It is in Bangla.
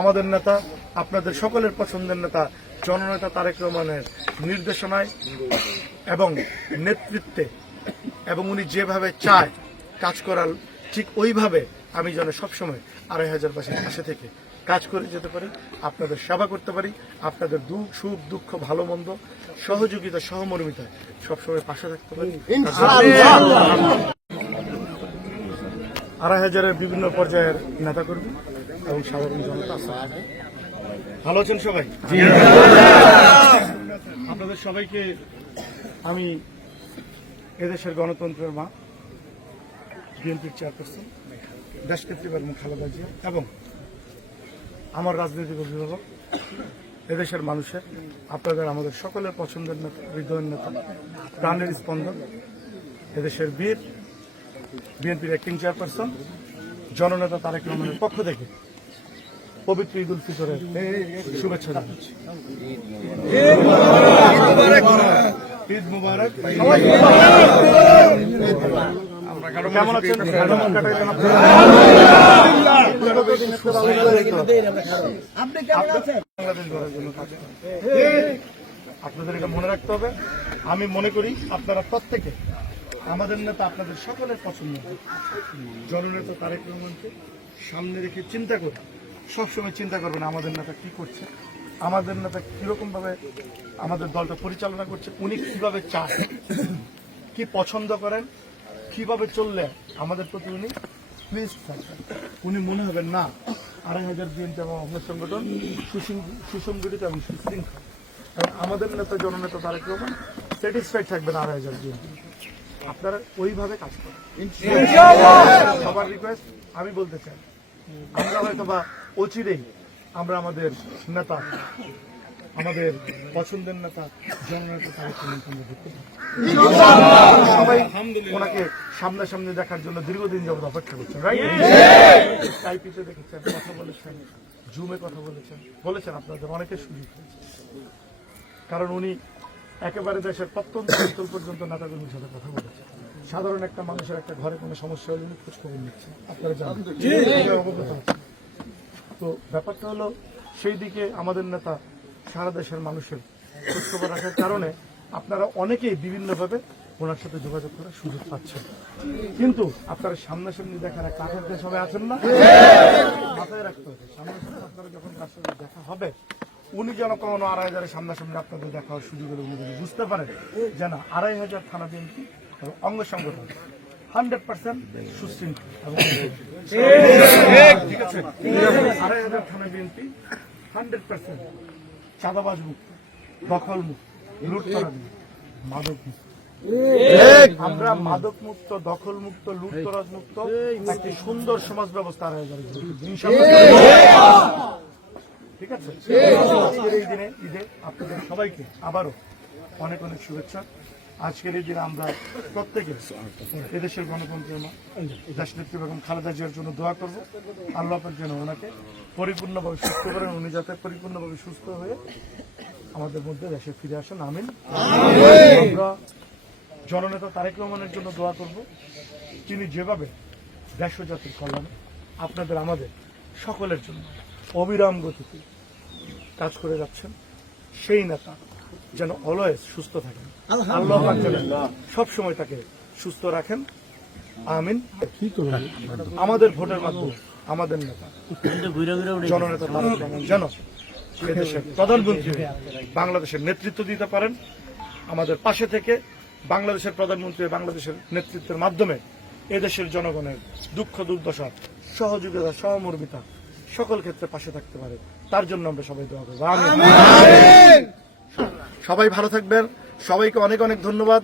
আমাদের নেতা, আপনাদের সকলের পছন্দের নেতা, জননেতা তারেক রহমানের নির্দেশনায় এবং নেতৃত্বে, এবং উনি যেভাবে চায় কাজ করার, ঠিক ওইভাবে আমি যেন সবসময় আড়াই হাজার পাশে পাশে থেকে কাজ করে যেতে পারি, আপনাদের সেবা করতে পারি, আপনাদের দুঃখ, সুখ, দুঃখ, ভালো, মন্দ, সহযোগিতা, সহমর্মিতায় সবসময় পাশে থাকতে পারি। আড়াই হাজারের বিভিন্ন পর্যায়ের নেতাকর্মী এবং সাধারণ জনতা আছে। ভালো আছেন সবাই? আপনাদের সবাইকে আমি এদেশের গণতন্ত্রের মা বিএনপির চেয়ারপারসন দেশনেত্রী বেগম খালেদা জিয়া এবং আমার রাজনৈতিক অভিভাবক এদেশের মানুষের আপনাদের আমাদের সকলের পছন্দের নেতা হৃদয়ের নেতা প্রাণের স্পন্দন এদেশের বীর বিএনপির অ্যাক্টিং চেয়ারপারসন জননেতা তারেক রহমানের পক্ষ থেকে পবিত্র ঈদ উল ফিতরের শুভেচ্ছা জানাচ্ছি। ঈদ মুবারক। কেমন আছেন? কেমন কাটাইলেন বাংলাদেশ গড়ার জন্য কাজ করেন। আপনাদের এটা মনে রাখতে হবে। আমি মনে করি আপনারা প্রত্যেকে আমাদের নেতা আপনাদের সকলের পছন্দ। জননেতা তারেক রহমানকে সামনে রেখে চিন্তা করে সবসময় চিন্তা করবেন আমাদের নেতা কি করছে, আমাদের নেতা কীরকম ভাবে আমাদের দলটা পরিচালনা করছে, উনি কীভাবে চায় কি পছন্দ করেন, কীভাবে চললে আমাদের প্রতি উনি প্লিজ থাকবেন। উনি মনে হবেন, না, আড়াই হাজার বিএনপি এবং অঙ্গ সংগঠন সুসংগঠিত এবং সুশৃঙ্খল। আমাদের নেতা, জননেতা তারেক রহমান স্যাটিসফাইড থাকবেন আড়াই হাজার বিএনপি। আপনারা ওইভাবে কাজ করেন। সবার রিকোয়েস্ট আমি বলতে চাই আমরা হয়তো বা অচিরেই আমরা আমাদের নেতা আমাদের পছন্দের নেতা জননেতা তারেক রহমানকে দেখতে সবাই ওনাকে সামনাসামনি দেখার জন্য দীর্ঘদিন যাবত অপেক্ষা করছেন রাইট স্কাইপিতে দেখেছেন কথা বলেছেন জুমে কথা বলেছেন। বলেছেন আপনাদের অনেকের সুযোগ হয়েছে। কারণ উনি একেবারে দেশের প্রত্যন্ত অঞ্চল পর্যন্ত নেতাকর্মীর সাথে কথা বলেছেন সাধারণ একটা মানুষের একটা ঘরে কোনো সমস্যা হলে উনি খোঁজ খবর নিচ্ছেন আপনারা জানেন। অবগত আছেন। তো ব্যাপারটা হলো সেই দিকে আমাদের নেতা সারা দেশের মানুষের খোঁজখবর রাখার কারণে আপনারা অনেকেই বিভিন্নভাবে ওনার সাথে যোগাযোগ করার সুযোগ পাচ্ছেন। কিন্তু আপনারা সামনাসামনি দেখার আকাঙ্ক্ষা সবাই আছেন না? মাথায় রাখতে হবে। সামনাসামনি আপনারা যখন উনি যেন কোনো আড়াই হাজারের সামনাসামনি আপনাদের দেখা হওয়ার সুযোগ হলে উনি যেন বুঝতে পারেন যে না, আড়াই হাজার থানা বিএনপি এবং অঙ্গ সংগঠন হান্ড্রেড পার্সেন্ট সুশৃঙ্খল এবং আড়াই হাজার থানা বিএনপি হান্ড্রেড পার্সেন্ট চাঁদাবাজ মুক্ত, দখল মুক্ত, লুটতরাজ মুক্ত, মাদক মুক্ত। আমরা মাদক মুক্ত, দখল মুক্ত, লুটতরাজ মুক্ত, একটি সুন্দর সমাজ ব্যবস্থা আড়াই হাজার ঠিক আছে? আজকের এই দিনে ঈদে আপনাদের সবাইকে আবারও অনেক অনেক শুভেচ্ছা। আজকের এই দিনে আমরা প্রত্যেকে এদেশের গণতন্ত্রের মা দেশনেত্রী বেগম খালেদা জিয়ার জন্য দোয়া করব। আল্লাহের জন্য ওনাকে পরিপূর্ণভাবে সুস্থ করেন উনি যাতে পরিপূর্ণভাবে সুস্থ হয়ে আমাদের মধ্যে দেশে ফিরে আসেন। আমিন। আমরা জননেতা তারেক রহমানের জন্য দোয়া করব। তিনি যেভাবে দেশ জাতির কল্যাণে আপনাদের আমাদের সকলের জন্য অবিরাম গতিতে কাজ করে যাচ্ছেন। সেই নেতা যেন অলওয়েজ সুস্থ থাকেন। আল্লাহ পাক যেন সবসময় তাকে সুস্থ রাখেন। আমিন। আমাদের ভোটের মাধ্যমে আমাদের নেতা জননেতা যেন এদেশের প্রধানমন্ত্রী বাংলাদেশের নেতৃত্ব দিতে পারেন। আমাদের পাশে থেকে বাংলাদেশের প্রধানমন্ত্রী বাংলাদেশের নেতৃত্বের মাধ্যমে এদেশের জনগণের দুঃখ দুর্দশা সহযোগিতা সহমর্মিতা সকল ক্ষেত্রে পাশে থাকতে পারে। তার জন্য আমরা সবাই দোয়া করব। সবাই ভালো থাকবেন। সবাইকে অনেক অনেক ধন্যবাদ।